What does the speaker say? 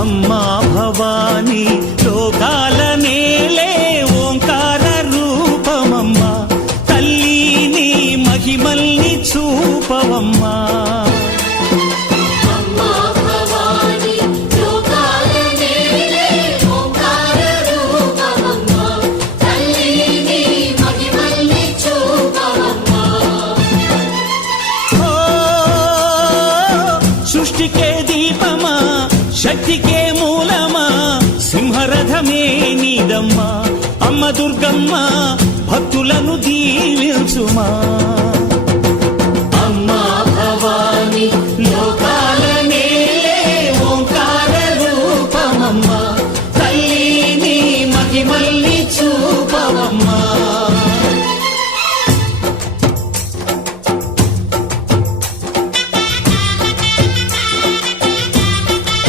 అమ్మా భవానీ లోకాల నేలే ఓంకార రూపమమ్మా తల్లి నీ మహిమల్ని చూపవమ్మా సృష్టికే దీపమా శక్తికే మూలమా సింహరథమే నీదమ్మా అమ్మ దుర్గమ్మ భక్తులను దీవించుమా